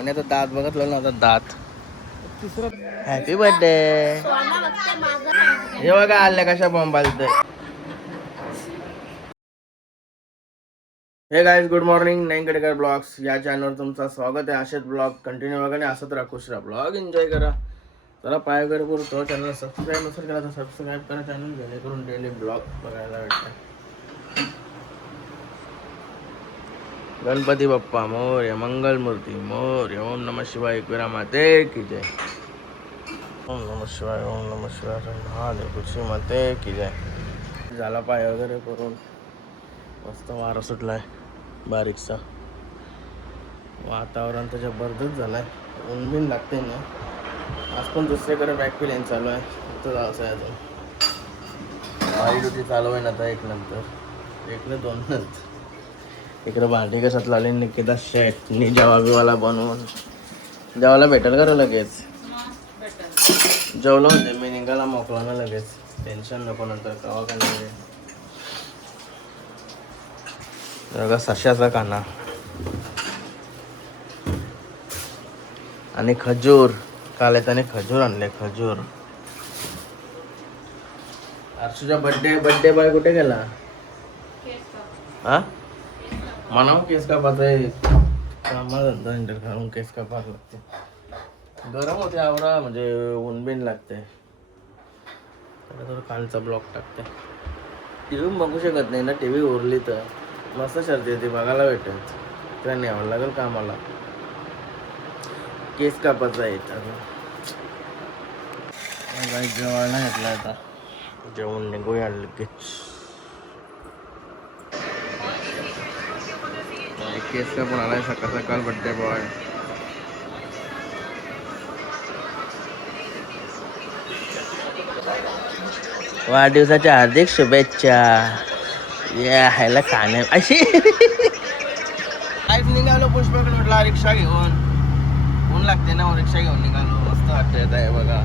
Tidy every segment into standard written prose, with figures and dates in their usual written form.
आणि आता दात बघितलं ना, आता दात हॅपी बर्थडे. हे बघा आल्या कशा बॉम्बालत. हे गाईज, गुड मॉर्निंग. नाईनगडेकर ब्लॉग्स या चॅनलवर तुमचं स्वागत आहे. असेच ब्लॉग कंटिन्यू बघा आणि असंच राहा, खुश राहा, ब्लॉग एन्जॉय करा. चला पाय वगैरे करतो. चॅनल सबस्क्राईब नसेल केला तर सबस्क्राईब करा चॅनल, जेणेकरून डेली ब्लॉग बघायला भेटतात. गणपती बाप्पा मोरया, मंगलमूर्ती मोरया. ओम नमः शिवाय. एकविरा माते की जय. ओम नमः शिवाय. ओम नमः शिवाय. महादेव तुळशी माते की जय. झाला पाय वगैरे करून, मस्त वारा सुटलाय बारीकसा. वातावरण तर जबरदस्त झालाय. ऊन बिन लागते ना. आज पण दुसरीकडे बॅक प्लेन चालू आहे. इथं जायचं आहे अजून. गाडी ड्युटी चालू आहे ना आता, एक नंतर एक न दोन नंतर. इकडे भांडी कशात लावली निकिता शेटनी जेवा बिवाला बनवून. जेवायला भेटेल का लगेच? जेवलो म्हणजे मी निघाला मोकला ना लगेच. टेन्शन नको नंतर कवा काय. बघा सश्याचा काना आणि खजूर. काल त्याने खजूर आणले. खजूर. अर्शूचा बर्थडे बॉय कुठे गेला? हा म्हणाव केस कापायचा आहे. कामाधंदा इंटर घालून केस कापायला लागते. गरम होते आवरा, म्हणजे ऊन बिन लागते. तर थोडं कालचा ब्लॉग टाकते. टी व्ही बघू शकत नाही ना, टी व्ही उरली तर मस्त शर्ती ती बघायला भेटेल. त्या न्यावं लागेल कामाला. केस कापायचा आहे जेवायला घेतला आता. जेवण निघूया लगेच. केस कापून आलाय सकाळ सकाळ बड्डे बॉय. वाढदिवसाच्या हार्दिक शुभेच्छा. या ह्याला खाण्या अशी काहीच निघालो. पुष्पकडे म्हटला रिक्षा घेऊन. ऊन लागते ना, रिक्षा घेऊन निघालो. मस्त वाटत आहे बघा.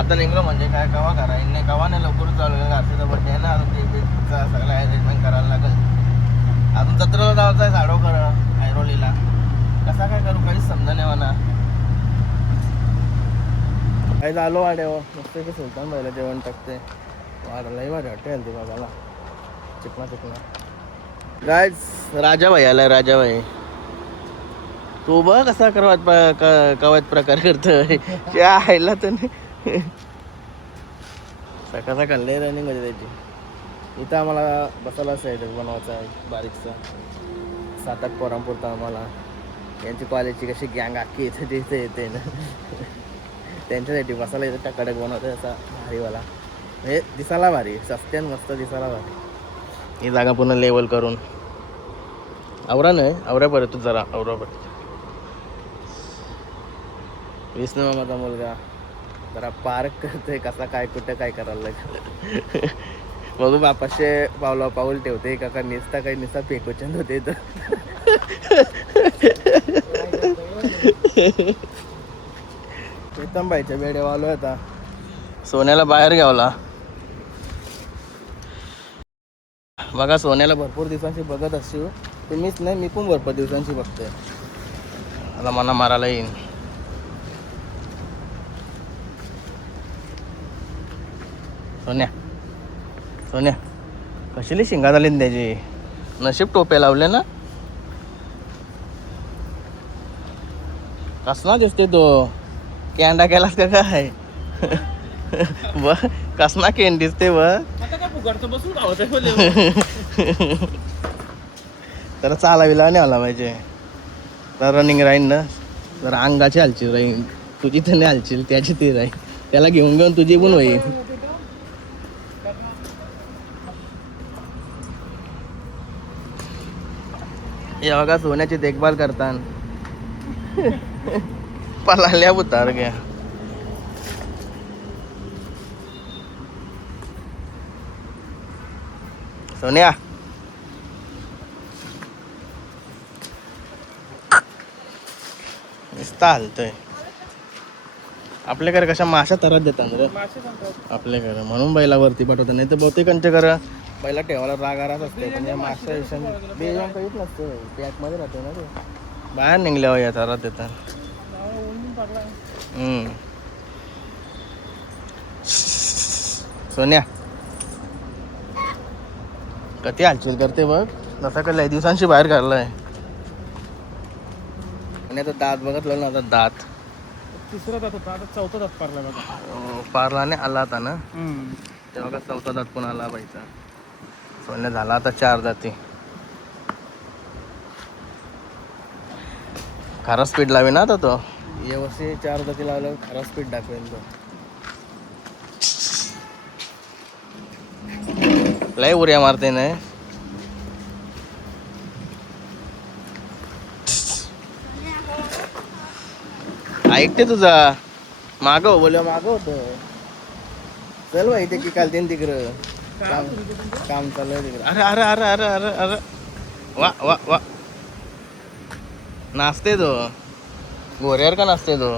आता निघलो म्हणजे काय, कवा करा नाही कवा नाही लवकर चालू आहे. घरचा बड्डे आहे ना, टिकीटचा सगळं अरेंजमेंट करायला लागेल. अजून जत्रेला जायचं आहे साडोकर ऐरोलीला. कसा काय करू काहीच समजा नाही म्हणा. काही झालो वाड्यावर मस्त की सुलतान बाईला जेवण टाकते. वाढायलाही वाढ वाटेल ते बघायला. चिकना चिकना गायज. राजाबाई आलाय. राजाबाई तू बघ कसा कवायत प्रकार करतोय. त्या आईला तर सकाळ सकाळ लय रनिंग होते त्याची. इथं आम्हाला बसायला साईड बनवायचा आहे बारीकसा. 7-8 पोरांपुरता आम्हाला. यांची कॉलेजची कशी गँग अख्खी येते तिथे येते ना. त्यांच्यासाठी बसायला इथं टकाटक बनवते असा भारीवाला. म्हणजे दिसायला भारी, सस्त्यान मस्त दिसायला भारी. ही जागा पुन्हा लेवल करून आवरा नाही आवऱ्यापर्यंत जरा आवरापर्यंत. विष्णू मामाचा मुलगा जरा पार्क करतोय. कसा काय कुठं काय करायला लागलं बघू. बापाशे पावला पाऊल ठेवते का निसता काही निसता फेकोचंद होते तर. चेतनबाईच्या वेळेवर आलो आता. सोन्याला बाहेर घ्यावला बघा. सोन्याला भरपूर दिवसांची बघत असतो. ते मीच नाही, मी पण भरपूर दिवसांची बघतोय. आता मना मारायला येईन. सोन्या सोन्या कशीली शिंगा झाली त्याची. नशीब टोप्या लावले ना. कसला दिसते तो. कॅन्डा केलास का काय? ब कसला केन दिसते ब. तर चालाविला नाही आला पाहिजे. तर रनिंग राहीन ना. तर अंगाची हालची राहीन. तुझी तर नाही हालशील, त्याची ती राहील. त्याला घेऊन घेऊन तुझी पण होईल. हे बघा सोन्याची देखभाल करतात. पलाल्या उतार गया. सोन्या नुसता हलतोय. आपल्याकडे कशा माशा तरच देतात रे आपल्याकडे, म्हणून बैलावरती पाठवतात. नाही तर बहुतेकांच्या घरा बैला ठेवायला रागाराच असते. पण या माशा बेजान काहीच नसतं. पॅकमध्ये राहते ना ते. बाहेर निघल्या हो या तारात येतात. सोन्या कधी हालचाल करते बघ, जसा का लय दिवसांशी बाहेर काढलाय. आणि आता दात बघितलं ना, आता दात तिसरा दात होता, आता चौथा दात पारला बघा. पारलाने आला आता ना, तेव्हा का चौथा दात पण आला पाहिजे. सोन्या झाला आता 4 दाती. खरा स्पीड लावे ना आता तो. या वर्षी 4 दाती लावलं, खरा स्पीड दाखवेल तो. लय उड्या मारते ना. ऐकते तुझा माग बोल, माग होत. चल बाई ते की काल तिकडं काम चालू आहे तिकडं. अरे अरे अरे अरे अरे अरे वा वा वा. नाचते तो गोऱ्यावर का नाचते तो.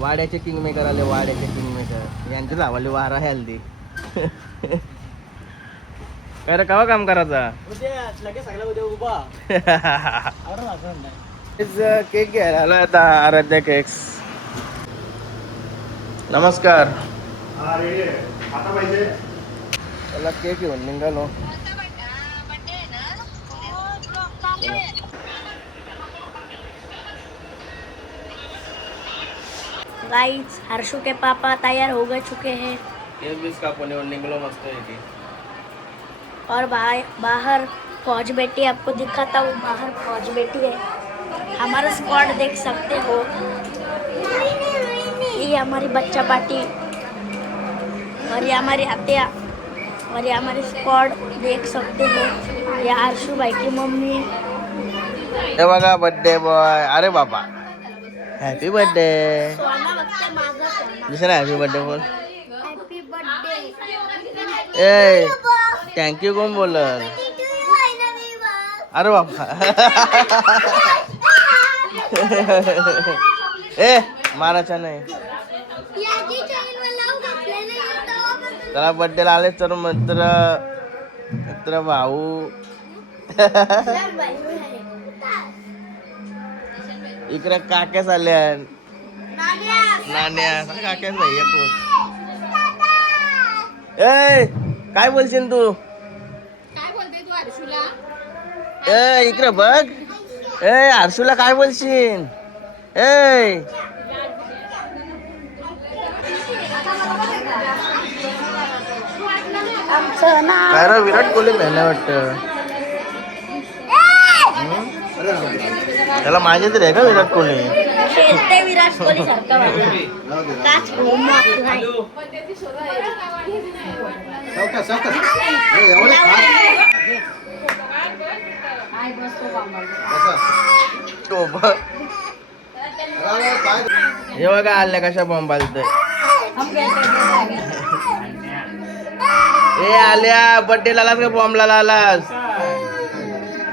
वाड्याचे किंग मेकर आले, वाड्याचे किंग मेकर. यांच्या लावाले वारा आहे हल्दी. काय रे केव्हा काम करायचा. केक घ्यायला आलो आता, आराध्या केक्स. नमस्कार. त्याला केक घेऊन निघालो. गाइस, हर्षु के पापा तैयार हो गए चुके हैं केक बीस कापून येऊन निघलो मस्त आहे की. और बाहर फौज बैठी है, आपको दिखाता हूँ. बाहर फौज बैठी है. हमारा स्क्वाड देख सकते हो. ये हमारी बच्चा पार्टी और ये हमारी हत्या और ये हमारी स्क्वाड देख सकते हो. ये हर्षु भाई की मम्मी. हे बघा बर्थडे बॉय. अरे बाबा हॅपी बर्थडे. दुसरा हॅपी बर्थडे बोल. Happy birthday. ए थँक्यू कोण बोलल. अरे बाबा. ए मारायचा नाही. त्याला बर्थडेला आले तर मित्र भाऊ. इकडे काक्यास आल्या. नाण्या काक्यास भाई कोण. ए काय बोलशील तू. काय बोलते तू हर्षूला. ए इकडे बघ. ए हर्षूला काय बोलशील. ए काय रे विराट कोहली मेहनत वाटतं. त्याला माझे तरी आहे का विराट कोहली. खेळते विराट कोहली सारखा काच हे बघा आल्या कशा बॉम्ब आलत. ए आल्या बर्थडे लालास का बॉम्ब ला आलास.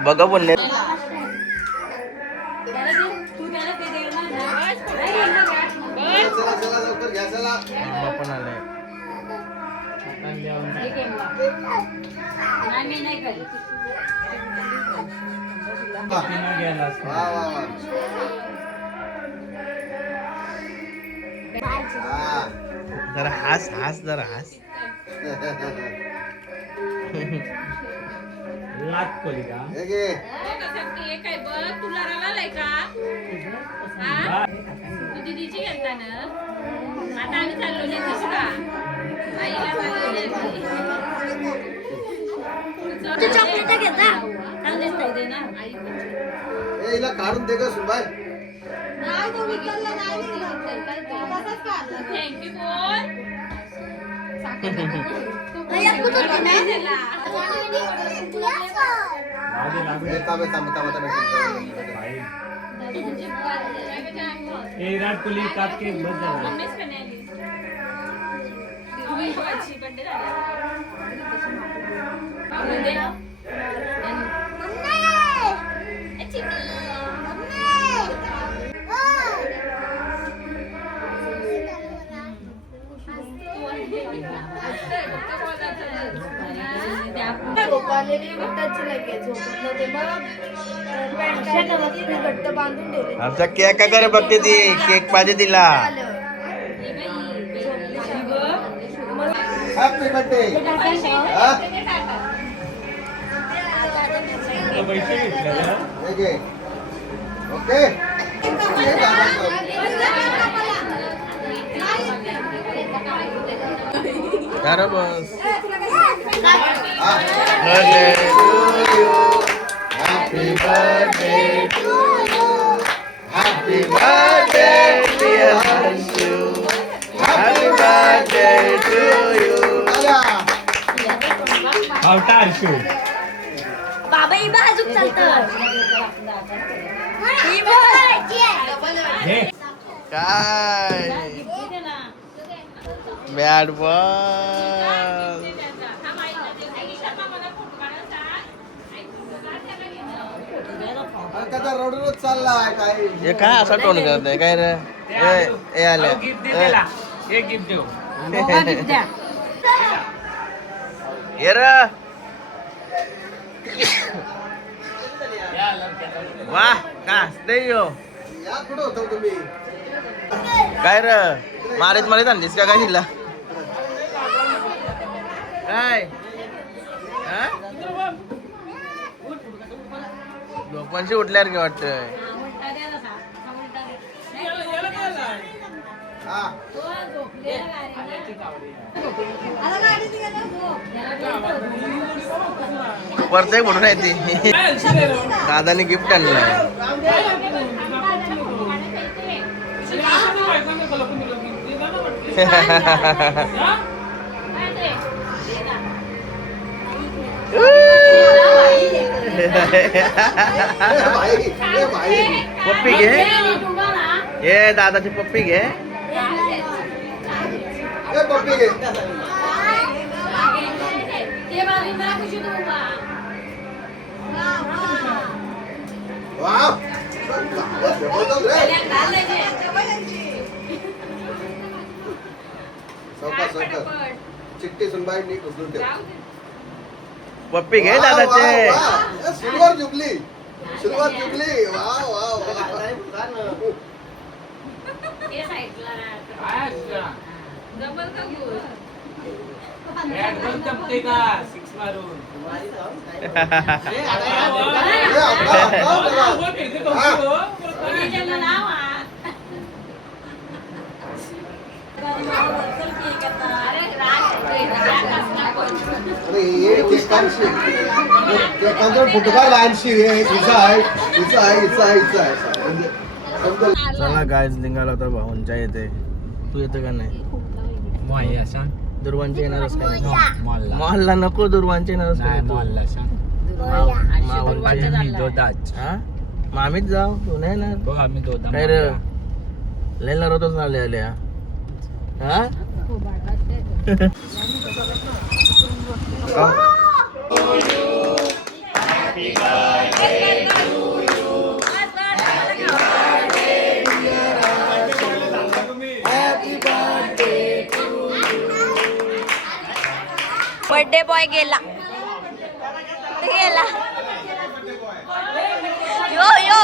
बघा पुण्य. पण आलाय. जरा हास हास जरा हास. लाट कोली का काय बघ तुला रवालाय का. तू दीदीची घेता ना. आता आम्ही चाललो नेतोस का. तू चॉकलेट घेता चांगलेच नाही दे ना. हिला काढून दे ग सुनबाई. थँक्यू बोल. विराट कोहली काप के बस झाला. मम्मीच का नाही आली. तुम्ही बर्थडे घट्ट बांधून ठेवले. आमचा केक काय करे बघते ती केक पाहिजे तिला. Happy birthday. Okay bus Happy birthday to you. Happy birthday dear Hanshu. Happy birthday to you. बाबा ही बाजूक चालतं. ही बोलायची. काय बॅट बॉल. रोडवरच चाललाय काय हे काय असा टोन करतोय काय रे. ए आले ये रे. वाह का असते यो. या कुठं होता तुम्ही काय र मारीत मारीत आणलीस का काय हिला काय हा? लोकांशी उठल्यावर की वाटतंय. हा परत म्हणून आहे ती. दादाने गिफ्ट आणलं. पप्पी घे. ये दादाची पप्पी घे. पप्पी घे. वाव जबरदस्त रे. सावकाश सावकाश चिट्टी सुनबाई नी उचलून ठेव. पप्पी घे दादाचे. Silver jubilee silver jubilee. Wow wow जमल का घेऊन फुटबॉल लाईनशी हिचा आहे हिचा आहे हिचा आहे हिचा आहे चला गायज निघाला होता भाऊंच्या येते. तू येते का नाही. दुर्वांचे येणारच का नाही. मॉलला नको. दुर्वांचे येणारच का नाही. हा मामीच जाऊ. तू नाही ना काय रे. लयला रोतच आले आल्या. हा बर्थडे बॉय गेला. यो यो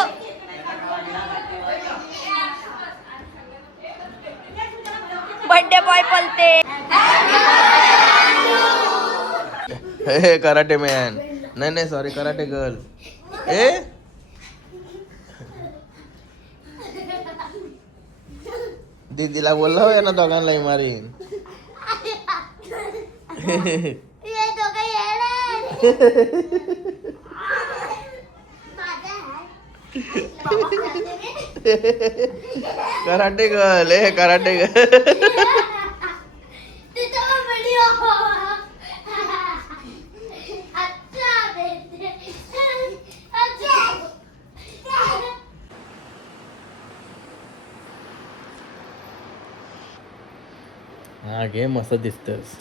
बर्थडे बॉय पलते. हे कराटे मॅन. नाही नाही सॉरी कराटे गर्ल. ए दीदीला बोलला हो ना दोघांनाही मारीन. Karate girl. ए कराटे गर्ल. हा घे मस्त दिसतस.